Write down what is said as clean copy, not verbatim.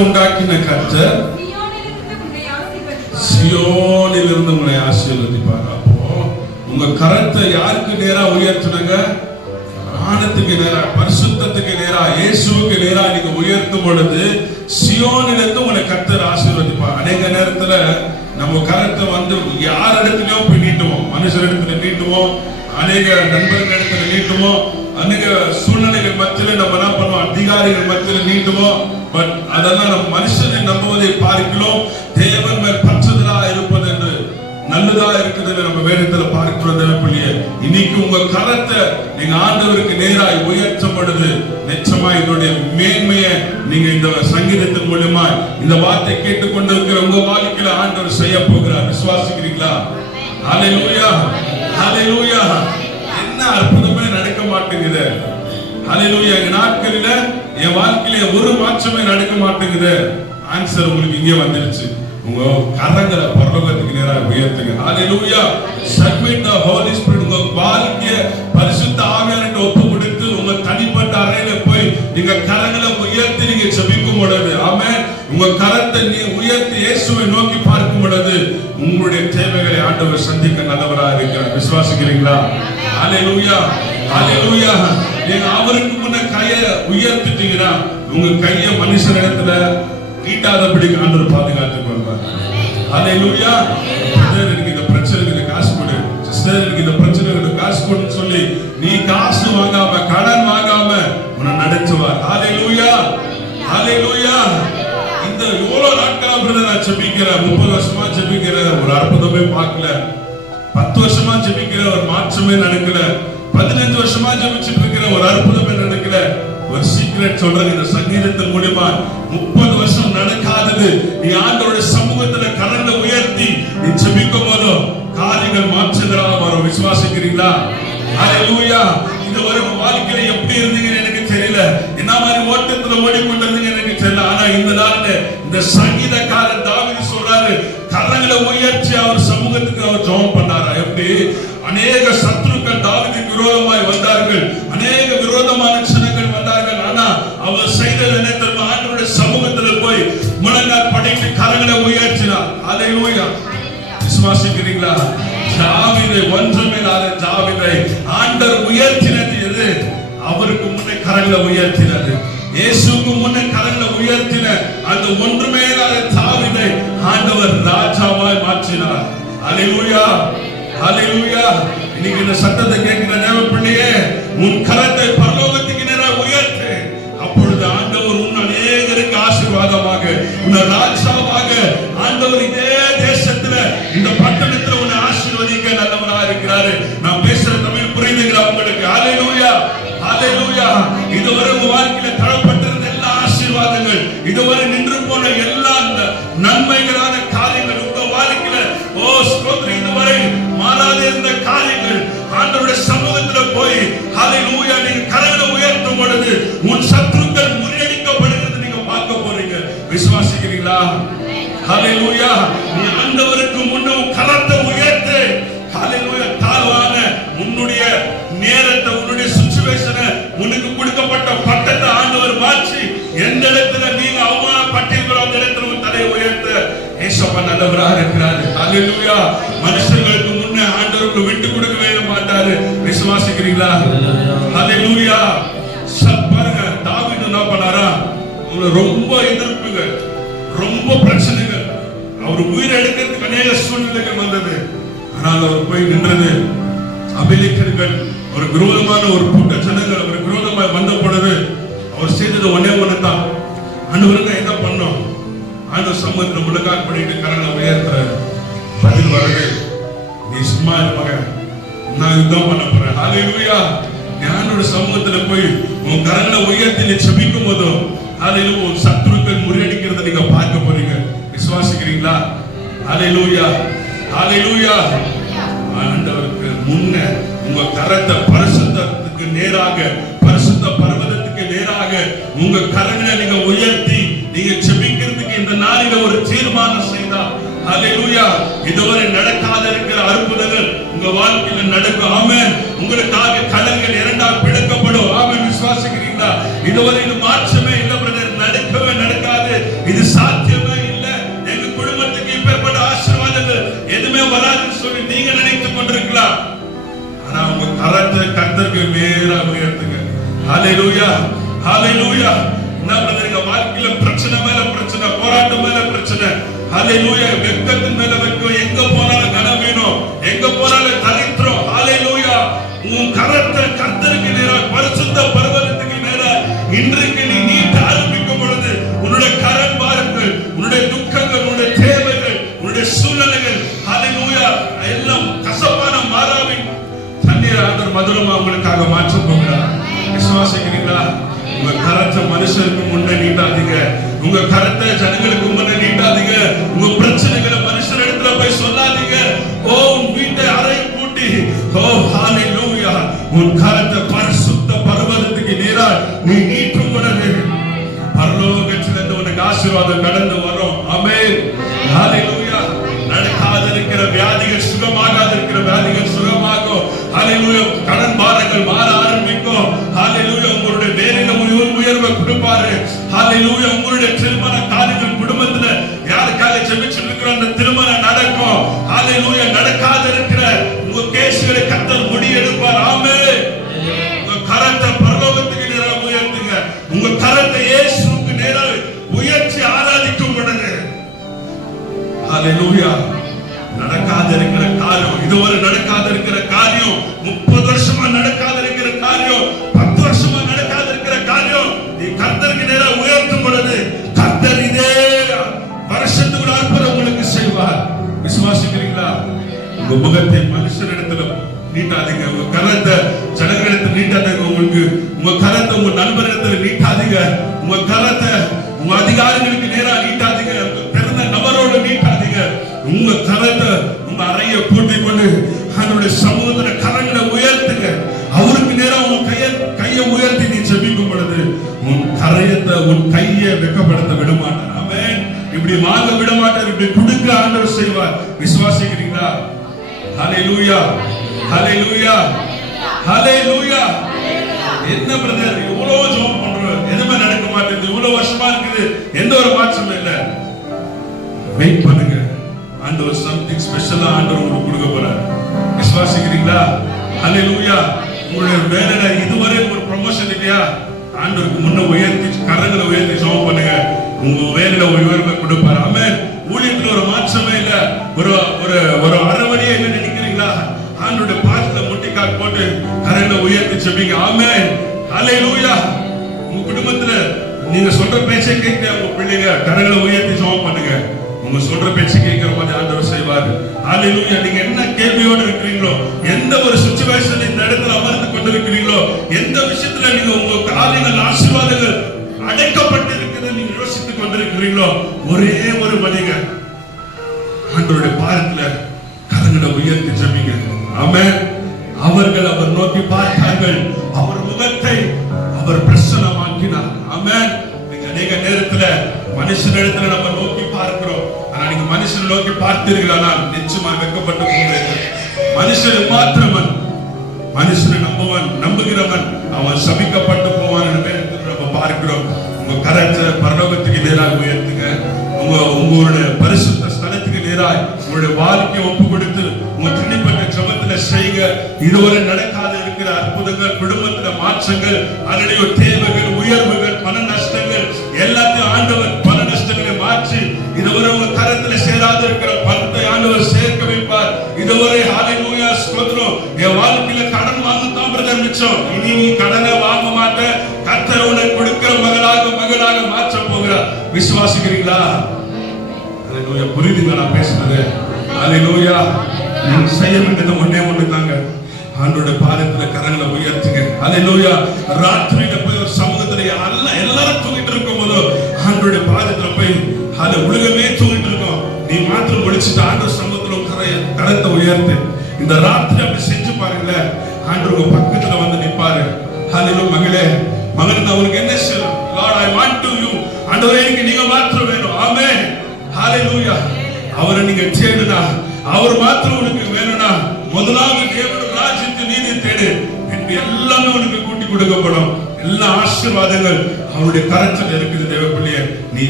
உண்டாக்கின கர்த்தர் சியோனிலிருந்து உங்களை ஆசீர்வதிப்பார். அப்போ உங்க கரத்தை யாருக்கு நேரா உயர்த்துனங்க? ஆனத்துக்கு நேரா, பரிசுத்தத்துக்கு நேரா, இயேசுவுக்கு நேரா நீங்க உயர்த்தும் பொழுது சியோனிலிருந்து உங்களை கர்த்தர் ஆசீர்வதிப்பார். அநேக நேரத்துல நம்ம கரத்தை யார் இடத்துலயோ போய் நீட்டுவோம், மனுஷர் இடத்துல நீட்டுவோம், அநேக நண்பர்கள் இடத்துல நீட்டுவோம், அநேக சூழ்நிலைகள் மத்தியில நம்ம என்ன பண்ணுவோம், அதிகாரிகள் மத்தியில நீட்டுவோம். பட் அதெல்லாம் நம்ம மனுஷனை நம்புவதை பார்க்கிறோம். தேவன் மேல் பற்றுதலா இருப்பது என்று நல்லதா இருக்குது நம்ம வேதத்துல பார்க்கிறோம். தேவப்பிள்ளையே, இன்னைக்கு உங்க கரத்தை நீங்க ஆண்டவருக்கு நேராய் உயர்த்தும் பொழுது நிச்சயமா இதனுடைய மேன்மையை நீங்க இந்த சங்கீதத்தின் மூலமா இந்த வார்த்தை கேட்டுக்கொண்டிருக்கிற உங்க வாழ்க்கையில ஆண்டவர் செய்ய போகிறார். விசுவாசிக்கிறீங்களா? ஹல்லேலூயா, ஹல்லேலூயா. என்ன அற்புதமே நடக்க மாட்டேங்குது. ஹல்லேலூயா. இந்த நாட்களில என் வாழ்க்கையில ஒரு மாற்றமே நடக்க மாட்டேங்குது. ஆன்சர் உங்களுக்கு இங்கே வந்துருச்சு. உங்க கரங்களை பரலோகத்துக்கு நேராக உயர்த்துங்க. Hallelujah. Submit the holy spirit. உங்க வாழ்க்கையை பரிசுத்த ஆவியானவருக்கு ஒப்பு கொடுத்து உங்க தனிப்பட்ட அறையில போய் நீங்க கரங்களை உயர்த்தி நீங்க ஜெபிக்கும் பொழுது, ஆமென், உங்க கரத்தை நீ உயர்த்தி இயேசுவை நோக்கி பார்க்கும் பொழுது உங்களுடைய தேவைகளை ஆண்டவர் சந்திக்க நல்லவராக இருக்கிறார். விசுவாசிக்கிறீங்களா? ஹல்லேலூயா, ஹல்லேலூயா. நீங்க அவருக்கு முன்ன கையை உயர்த்திட்டீங்கன்னா உங்க கையை மனுஷனிடத்துல நீட்டாதபடி ஆண்டவர் பாதுகாத்துக் கொள்வார். ஹல்லேலூயா. எனக்கு இந்த பிரச்சனைக்கு காசு கொடு, சிஸ்டர் எனக்கு இந்த பிரச்சனைக்கு காசு கொடுன்னு சொல்லி நீ காசு வாங்காம, கடன் வாங்காம உன்னை நடத்துவார். ஹல்லேலூயா, ஹல்லேலூயா. இந்த எவ்வளவு நாட்களா பிரதர் நான் ஜெபிக்கிறேன், 30 வருஷமா ஜெபிக்கிறேன், ஒரு அற்புதமே பார்க்கல. 10 வருஷமா ஜெபிக்கிறேன், ஒரு மாற்றமே நடக்கல. 15 வருஷமா ஜெபிச்சிட்டு இருக்கிற, ஒரு அற்புதமே நடக்கல. ஒரு சீக்ரெட் சொல்றேன், இந்த சங்கீதத்தின் மூலமா 30 வருஷம் நடக்காதது நீ ஆண்டவருடைய சமூகத்துல கரங்களை உயர்த்தி நீ ஜெபிக்கும் போது காரியங்கள் மாற்றங்களா வரும். விசுவாசிக்கிறீங்களா? ஹல்லேலூயா. இது வரைக்கும் வாழ்க்கையில எப்படி இருந்தீங்கன்னு எனக்கு தெரியல, என்ன மாதிரி ஓட்டத்துல ஓடிக்கொண்டிருந்தீங்க எனக்கு தெரியல. ஆனா இந்த நாள்ல இந்த சங்கீதக்காரர் தாவீது சொல்றாரு, கரங்களை உயர்த்தி அவர் சமூகத்துக்கு அவர் ஜெபம் பண்ணாரா. எப்படி அநேக சத்துருக்கள் தாவீதுக்கு விரோதமாய் வந்தார்கள், அநேக விரோதமான ஜனங்கள் வந்தார்கள். ஆனா அவர் செய்தது என்ன தெரியுமா? ஆண்டவருடைய சமூகத்துல போய் முழங்கால் படிட்டு கரங்களை உயர்த்தினார். ஹல்லேலூயா. விசுவாசிக்கிறீங்களா? தாவீதை ஒன்றுமில்லாத தாவீதை ஆண்டவர் உயர்த்தினது எது? அவருக்கு முன்னே கரங்களை உயர்த்தினது. இயேசுவுக்கு முன்னே கரங்களை உயர்த்தின அந்த ஒன்றுமில்லாத தாவீதை ஆண்டவர் ராஜாவாய் மாற்றினார். ஹல்லேலூயா, ஹல்லேலூயா. இன்னைக்கு இந்த சத்தத்தை கேட்கிற தேவப்பிள்ளையே, உன் கரத்தை பரலோகத்துக்கு நேராக உயர்த்து. அப்பொழுது ஆண்டவர் உன் அநேகருக்கு ஆசீர்வாதமாக, உன்னை ராஜாவாக ஆண்டவர் இதே தேசத்துல இந்த பட்டணத்துல உன்னை ஆசீர்வதிக்க நல்லவராக இருக்கிறாரு. நான் பேசுற தமிழ் புரிந்துங்களா உங்களுக்கு? ஹல்லேலூயா, ஹல்லேலூயா. இதுவரை உங்க வாழ்க்கையில தரப்பட்டிருந்த எல்லா ஆசீர்வாதங்கள், இதுவரை நின்று போன எல்லா நன்மைகளான காரியங்கள் உங்க வாழ்க்கையில, ஓ ஸ்தோத்திரம், இதுவரை மாறாத இருந்த காரியங்கள் ஆண்டவருடைய சமூகத்துல போய் ஹல்லேலூயா நீங்க கரங்களை உயர்த்தும் பொழுது உன் சத்துருக்கள் முறியடிக்கப்படுகிறது நீங்க பார்க்க போறீங்க. விசுவாசிக்கிறீங்களா? ஹல்லேலூயா. நீ ஆண்டவருக்கு முன்னும் கரத்தை உயர்த்து. ஹல்லேலூயா. தாழ்வான உன்னுடைய நேரத்தை, உன்னுடைய சிச்சுவேஷனை, உனக்கு கொடுக்கப்பட்ட பட்டத்தை ஆண்டவர் மாற்றி எந்த இடத்துல நீங்க அவமானப்பட்டீர்களோ அந்த இடத்துல உன் தலையை உயர்த்த ஏசப்பா நல்லவராக இருக்கிறார். ஹல்லேலூயா. மனுஷங்களுக்கு முன்னே ஆண்டவருக்கு விட்டு கொடுக்கவே மாட்டாரு. விசுவாசிக்கிறீங்களா? ஹல்லேலூயா. பாருங்க, தாவீது என்ன பண்ணாரா? ரொம்ப எதிர்ப்புகள், ரொம்ப பிரச்சனைகள், அவர் உயிரை எடுக்கிறதுக்கு அநேக சூழ்நிலைகள் வந்தது. ஆனால் அவர் போய் நின்றது அபிலேக்கர்கள், ஒரு விரோதமான ஒரு கூட்ட ஜனங்கள் அவர் விரோதமாய் வந்த பொழுது அவர் செய்தது ஒன்னே ஒண்ணு தான். ஆண்டவருக்கு என்ன பண்ணோம்? ஆண்டவர் சமூகத்துல முழங்கால் பண்ணிட்டு கரங்களை உயர்த்துற பதில் வருது, நீ சும்மா இருப்பாங்க, நான் யுத்தம் பண்ண போறேன். ஹல்லேலூயா. ஞானோட சமூகத்துல போய் உன் கரங்களை உயர்த்தி நீ ஜெபிக்கும் போதும் ஹல்லேலூயா உன் சத்துருக்கள் முறியடிக்கிறத நீங்க பார்க்க போறீங்க. விசுவாசிக்கிறீங்களா? ஹல்லேலூயா, ஹல்லேலூயா. ஆண்டவருக்கு முன்ன உங்க கரத்தை பரிசுத்தத்துக்கு நேராக, பரிசுத்த பர்வதத்துக்கு நேராக உங்க கரங்களை நீங்க உயர்த்தி நீங்க ஜெபிக்கிறதுக்கு இந்த நாளில ஒரு தீர்மானம் செய்தா, ஹல்லேலூயா, இதுவரை நடக்காத இருக்கிற அற்புதங்கள் உங்க வாழ்க்கையில நடக்கும். ஆமென். உங்களுக்காக கலங்கள் இரண்டாக பிளக்கப்படும். ஆமென். விசுவாசிக்கிறீங்களா? இதுவரை இது மாற்றமே இல்லை பிரதர், நடக்கவே நடக்காது, இது சாத்தியமே இல்ல, எங்க குடும்பத்துக்கு இப்பேற்பட்ட ஆசீர்வாதங்கள் எதுவுமே வராதுன்னு சொல்லி நீங்க நினைத்துக் கொண்டிருக்கலாம். ஆனா உங்க கரத்தை கர்த்தருக்கு நேரா உயர்த்துங்க. ஹல்லேலூயா, ஹல்லேலூயா. நம்ம வாழ்க்கையில பிரச்சனை மேல பிரச்சனை, போராட்டம் மேல பிரச்சனை, ஹல்லேலூயா. வெட்கத்தின் மேல வெட்கம், எங்க போனாலும் கனம் வேணும், எங்க போனாலும் தரித்திரம், ஹல்லேலூயா. உன் கரத்தை கர்த்தருக்கு நேரா, பரிசுத்த பர்வதத்துக்கு நேரா இன்றைக்கு நீ நீட்ட ஆரம்பிக்கும் பொழுது உன்னுடைய கரம் பாருங்கள், உன்னுடைய துக்கங்கள், உன்னுடைய தேவைகள், உன்னுடைய சூழ்நிலைகள், ஹல்லேலூயா, எல்லாம் கசப்பான மாறாவின் தண்ணீர் ஆண்டவர் மதுரமா உங்களுக்காக மாற்ற போகிறார். விசுவாசிக்கிறீங்களா? உங்க கரத்தை மனுஷருக்கு முன்ன நீட்டாதீங்க, உங்க கரத்தை ஜனங்களுக்கு முன்ன நீட்டாதீங்க, உங்க பிரச்சனைகளை மனுஷர் இடத்துல போய் சொல்லாதீங்க. ஓ உன் வீட்டை அறை பூட்டி, ஓ ஹல்லேலூயா, உன் கரத்தை பரிசுத்த பர்வதத்துக்கு நேரா நீ நீட்டும் பொழுது பரலோகத்திலிருந்து உனக்கு ஆசீர்வாதம் கடந்து வரும். ஆமென், ஹல்லேலூயா. நடக்காத இருக்கிற வியாதிகள் சுகமாகாத இருக்கிற வியாதிகள் சுகமாகும். ஹல்லேலூயா. கடன் பாரங்கள் மாற ஆரம்பிக்கும். ஹல்லேலூயா. உங்களுடைய வேலையில உயர்வை கொடுப்பாரு. ஹல்லேலூயா. உங்களுடைய திருமண காரியங்கள் குடும்பத்துல யாருக்காக ஜெபிச்சுட்டு இருக்கிற அந்த திருமணம் நடக்கும். ஹல்லேலூயா. நடக்காத இருக்கிற உங்க கேஸ்களை கர்த்தர் முடியெடுப்பார். ஆமென். உங்க கரத்தை பரலோகத்துக்கு நேரா உயர்த்துங்க. உங்க கரத்தை இயேசுவுக்கு நேரா உயர்த்தி ஆராதிக்கும் பொழுது ஹல்லேலூயா. நடக்காத இருக்கிற காரியம், இதுவரை நடக்காத இருக்கிற காரியம், 30 வருஷமா நடக்காத இருக்கிற காரியம், 10 வருஷமா நடக்காத இருக்கிற காரியம் நீ கர்த்தருக்கு நேரா உயர்த்தும் பொழுது கர்த்தர் இதே வருஷத்துக்கு அற்புதம் உங்களுக்கு செய்வார். விசுவாசிக்கிறீங்களா? உங்க முகத்தை மனுஷனிடத்துல நீட்டாதீங்க, உங்க கரத்தை ஜனங்களிடத்துல நீட்டாதீங்க, உங்களுக்கு உங்க கரத்தை உங்க நண்பரிடத்துல நீட்டாதீங்க, உங்க கரத்தை உங்க அதிகாரிகளுக்கு நேரா நீட்டாதீங்க, பிறந்த நபரோடு நீட்டாதீங்க. உங்க கரத்தை உங்க அறையை பூட்டி கொண்டு அவருடைய சமூகத்துல கரங்களை உயர்த்துங்க. அவருக்கு நேரா உன் கையை உயர்த்தி நீ ஜெபிக்கும் பொழுது உன் கரையத்தை உன் கையை வெட்கப்படுத்த விட மாட்டார். ஆமென். இப்படி வாங்க விட மாட்டார், இப்படி கொடுக்க ஆண்டவர் செய்வார். விசுவாசிக்கிறீங்களா? ஹல்லேலூயா, ஹல்லேலூயா, ஹல்லேலூயா. என்ன பிரதர் இவ்வளவு ஜெபம் பண்றோம், எதுவுமே நடக்க மாட்டேங்குது, இவ்வளவு வருஷமா இருக்குது, எந்த ஒரு மாற்றமும் இல்ல. வெயிட் பண்ணுங்க, ஆண்டவர் சம்திங் ஸ்பெஷலா ஆண்டவர் உங்களுக்கு கொடுக்க போறார். விசுவாசிக்கிறீங்களா? ஹல்லேலூயா. உங்களுடைய வேலையில இதுவரை ஒரு ப்ரமோஷன் இல்லையா? ஆண்டவருக்கு முன்ன உயர்த்தி கரங்களை உயர்த்தி ஜெபம் பண்ணுங்க, உங்க வேலையில ஒரு உயர்வை கொடுப்பார். ஆமென். ஊழியத்துல ஒரு மாற்றமே இல்ல, ஒரு ஒரு ஒரு அறவழியே என்ன நினைக்கிறீங்களா? ஆண்டவருடைய பாதத்துல முட்டிக்கால் போட்டு கரங்களை உயர்த்தி ஜெபிங்க. ஆமென், ஹல்லேலூயா. உங்க குடும்பத்துல நீங்க சொல்ற பேச்சை கேட்க உங்க பிள்ளைங்க கரங்களை உயர்த்தி ஜெபம் பண்ணுங்க. உங்க சொல்ற பேச்சு கேட்கிற மாதிரி ஆண்டவர் செய்வார். ஹல்லேலூயா. நீங்க என்ன கேள்வியோடு இருக்கிறீங்களோ, எந்த ஒரு சிச்சுவேஷன்ல இந்த இடத்துல அமர்ந்து கொண்டிருக்கிறீங்களோ, எந்த விஷயத்துல நீங்க உங்க காரியங்கள் ஆசீர்வாதங்கள் அடைக்கப்பட்டு இருக்கிறது நீங்க யோசித்துக் கொண்டிருக்கிறீங்களோ, ஒரே ஒரு வழிங்க, ஆண்டவருடைய பாதத்துல கரங்களை உயர்த்தி ஜெபிங்க. ஆமென். அவர்கள் அவர் நோக்கி பார்த்தார்கள், அவர் முகத்தை அவர் பிரசன்னமாக்கினார். ஆமென். நீங்க அநேக நேரத்துல மனுஷனிடத்துல நம்ம நோக்கி பார்க்கிறோம், ஆனா நீங்க மனுஷனை நோக்கி பார்த்தீர்களா நிச்சயமா வெட்கப்பட்டு போவீர்கள். மனுஷன் மாத்திரமன், மனுஷனை நம்புகிறவன் அவன் சபிக்கப்பட்டு போவான் என்று நம்ம பார்க்கிறோம். உங்க கரத்தை பரலோகத்துக்கு நேராக உயர்த்துங்க. உங்களுடைய பரிசுத்த ஸ்தலத்துக்கு நேராக உங்களுடைய வாழ்க்கையை ஒப்பு கொடுத்து உங்க தனிப்பட்ட ஜெபத்துல செய்யுங்க. இதுவரை நடக்காத இருக்கிற அற்புதங்கள், குடும்பத்துல மாற்றங்கள், அதனுடைய தேவைகள், உயர்வுகள், பண நஷ்டங்கள் எல்லாத்தையும் ஆண்டவர் பண நஷ்டங்களை மாற்றி இதுவரை உங்க கரத்துல சேராத இருக்கிற பணத்தை ஆண்டவர் சேர்க்க வைப்பார். இதுவரை ஹல்லேலூயா ஸ்தோத்திரம். என் வாழ்க்கையில கடன் வாங்கத்தான் பிரதர் மிச்சம், இனி நீ கடனை வாங்க மாட்ட, கர்த்தர் உனக்கு கொடுக்கிற மகளாக மாற்ற போகிறார். விசுவாசிக்கிறீங்களா? ஹல்லேலூயா. புரியுதுங்களா நான் பேசுறது? ஹல்லேலூயா. நீங்க செய்ய வேண்டியது ஒண்ணே ஒண்ணுதாங்க, ஆண்டவருடைய பாதத்துல கரங்களை உயர்த்துங்க. ஹல்லேலூயா. ராத்திரியில போய் ஒரு சமூகத்துல எல்லாரும் தூங்கிட்டு இருக்கும் போது ஆண்டவருடைய பாதத்துல போய் அது உலகமே தூங்கிட்டு இருக்கும், நீ மாத்திரம் முடிச்சுட்டு ஆண்டவர் சமூகத்துல கரத்தை உயர்த்து. இந்த ராத்திரி அப்படி செஞ்சு பாருங்களேன், ஆண்டவர் உங்க பக்கத்துல வந்து நிப்பாரு. ஹல்லேலூயா. மகளே மகன் அவருக்கு என்ன செய்யணும்? Lord I want to you. ஆண்டவரே எனக்கு நீங்க மாத்திரம் வேணும். ஆமென், ஹல்லேலூயா. அவரை நீங்க தேடுனா, அவர் மாத்திரம் உனக்கு வேணும்னா, முதலாவது தேவனுடைய ராஜ்யத்தை நீதி தேடு, எல்லாமே உனக்கு கூட்டி கொடுக்கப்படும். எல்லா ஆசீர்வாதங்கள் அவருடைய கரத்தில் இருக்குது. தேவ பிள்ளையே, நீ